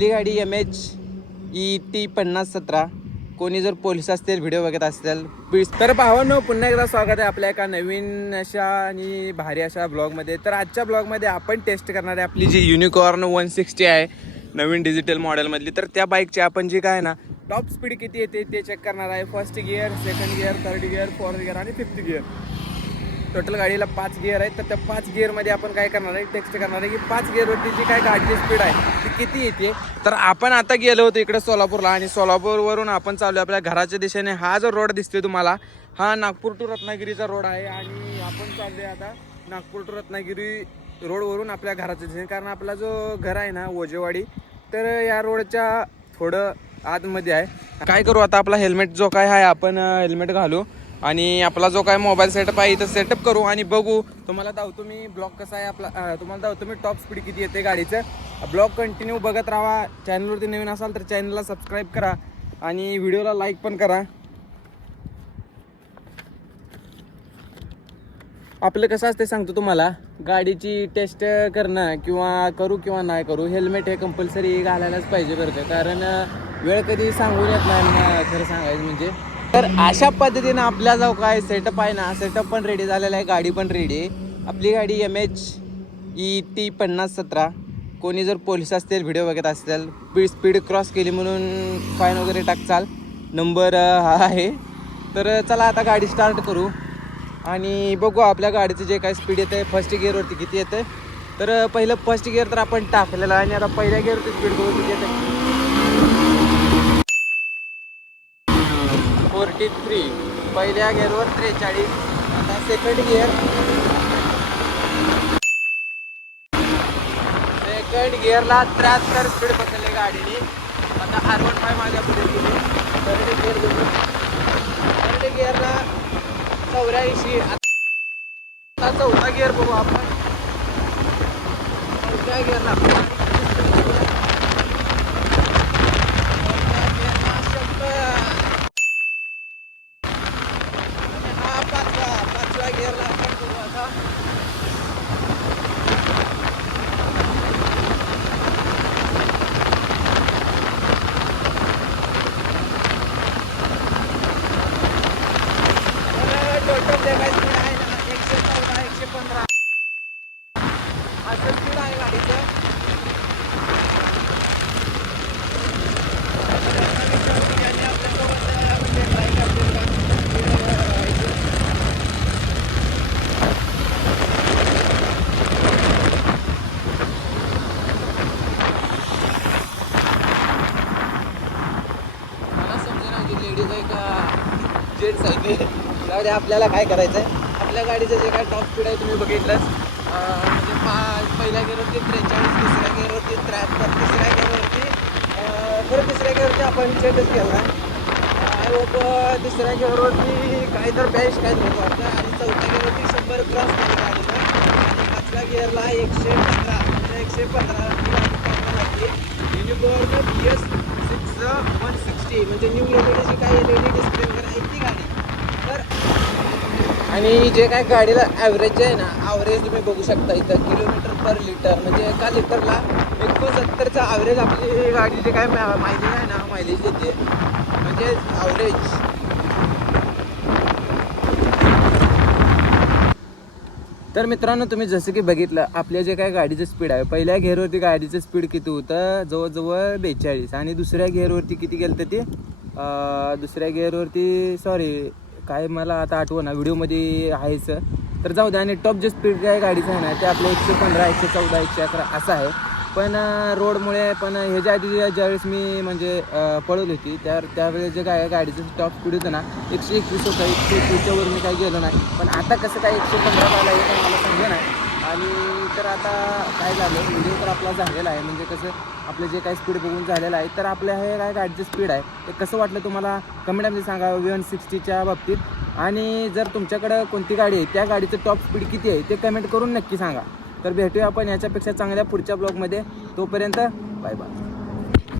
आपली गाडी MH-ET5017. कोणी जर पोलीस असतील व्हिडिओ बघत असतील प्लीज. तर भावांनो, पुन्हा एकदा स्वागत आहे आपल्या एका नवीन अशा आणि भारी अशा ब्लॉगमध्ये. तर आजच्या ब्लॉगमध्ये आपण टेस्ट करणार आहे आपली जी युनिकॉर्न 160 आहे नवीन डिजिटल मॉडेलमधली. तर त्या बाईकची आपण जी काय ना टॉप स्पीड किती येते ते चेक करणार आहे. First gear, second gear, third gear, fourth gear आणि फिफ्थ गिअर. टोटल गाडीला 5 गिअर आहेत. तर त्या 5 गिअरमध्ये आपण काय करणार आहे, टेस्ट करणार आहे की 5 गिअरवरती जी काय गाडीची स्पीड आहे ती किती येते. तर आपण आता गेलो होतो इकडे सोलापूरला आणि सोलापूरवरून आपण चालू आपल्या घराच्या दिशेने. हा जो रोड दिसतोय तुम्हाला हा नागपूर टू रत्नागिरीचा रोड आहे आणि आपण चाललोय आता नागपूर टू रत्नागिरी रोडवरून आपल्या घराच्या दिशेने. कारण आपला जो घर आहे ना ओजेवाडी, तर या रोडच्या थोडं आतमध्ये आहे. काय करू आता, आपला हेल्मेट जो काय आहे आपण हेल्मेट घालू आणि आपला जो काय मोबाईल सेटअप आहे इथं सेटअप करू आणि बघू. तुम्हाला दावतो मी ब्लॉग कसा आहे आपला, तुम्हाला दावतो मी टॉप स्पीड किती येते गाडीचं. ब्लॉग कंटिन्यू बघत राहा. चॅनलवरती नवीन असाल तर चॅनलला सबस्क्राईब करा आणि व्हिडिओला लाईक पण करा. आपलं कसं असते सांगतो तुम्हाला, गाडीची टेस्ट करणं किंवा नाही करू, हेल्मेट हे कंपल्सरी घालायलाच पाहिजे बरं का. कारण वेळ कधी सांगून येत नाही खरं सांगायचं म्हणजे. तर अशा पद्धतीनं आपला जो काय सेटअप आहे ना, सेटअप पण रेडी झालेला आहे, गाडी पण रेडी आहे. आपली गाडी MH-ET5017. कोणी जर पोलीस असतील व्हिडिओ बघत असतील स्पीड क्रॉस केली म्हणून फाईन वगैरे टाकचाल, नंबर हा आहे. तर चला आता गाडी स्टार्ट करू आणि बघू आपल्या गाडीचं जे काय स्पीड येतं फर्स्ट गिअरवरती किती येतं. तर पहिलं फर्स्ट गिअर तर आपण टाकलेलं आहे आणि आता पहिल्या गिअरवरती स्पीड बघू किती येतं. 43. पहिल्या गिअरवर 43. आता सेकंड गिअरला 73 स्पीड पकडले गाडीने. आता R15 माझ्या पुढे गेली. थर्ड गिअर बघू, थर्ड गिअरला 84. आता चौथा गिअर बघू आपण. चौथ्या गिअरला पाचव्या गिअरला आपण बघू आता. टोटल जे काय स्पीड आहे ना 114, 115 असं स्पीड आहे गाडीचं. मला समजेना की लेडीज आहे का जेंट्स आहे ते. त्यामध्ये आपल्याला काय करायचं आहे, आपल्या गाडीचं जे काय टॉप स्पीड आहे तुम्ही बघितलंच. म्हणजे पहिल्या गिअरवरती 43, दुसऱ्या गिअरवरती 73, तिसऱ्या गिअरवरती बरं तिसऱ्या गिअरवरती आपण चेंजच केला. आय होप तिसऱ्या गिअरवरती काही तर 42 काय होतं वाटतं आणि चौथ्या गिअरवरती 100 क्रॉस केली गाडीला आणि पाचव्या गिअरला 115 म्हणजे 115 लागली. युनिकॉर्न BS-160 म्हणजे न्यू LED जी काय LED डिस्प्ले वगैरे आहे ती गाडी. तर आणि जे काय गाडीला ॲव्हरेज आहे ना, ॲव्हरेज तुम्ही बघू शकता इथं किलोमीटर पर लिटर. म्हणजे एका लिटरला 170चा ॲव्हरेज आपली गाडी जे काय मायलेज आहे ना, मायलेज देते म्हणजे ॲव्हरेज. तर मित्रांनो, तुम्ही जसं की बघितलं आपल्या जे काय गाडीचं स्पीड आहे, पहिल्या गिअरवरती गाडीचं स्पीड किती होतं, जवळजवळ 42 आणि दुसऱ्या गिअरवरती किती गेलं तर ते दुसऱ्या गिअरवरती सॉरी काय मला आता आठवना, व्हिडिओमध्ये आहेच. तर जाऊ द्या. आणि टॉप जे स्पीड आहे गाडीचं आहे ना ते आपलं 115, 114, 111 असं आहे. पण रोडमुळे पण ह्याच्या आधी ज्यावेळेस मी म्हणजे पळवली होती त्यावेळेस जे काय गाडीचं टॉप स्पीड होतं ना 121 होतं. 121च्या वर मी काही गेलो नाही. पण आता कसं काय 115 झालं हे पण मला समजे नाही. आणि तर आता काय झालं, व्हिडिओ तर आपला झालेला आहे म्हणजे कसं आपलं जे काय स्पीड बघून झालेलं आहे. तर आपल्या हे काय गाडीचं स्पीड आहे ते कसं वाटलं तुम्हाला कमेंटमध्ये सांगा 160च्या बाबतीत. आणि जर तुमच्याकडं कोणती गाडी आहे त्या गाडीचं टॉप स्पीड किती आहे ते कमेंट करून नक्की सांगा. तर भेटूया आपण याच्यापेक्षा चांगल्या पुढच्या ब्लॉगमध्ये. तोपर्यंत बाय बाय.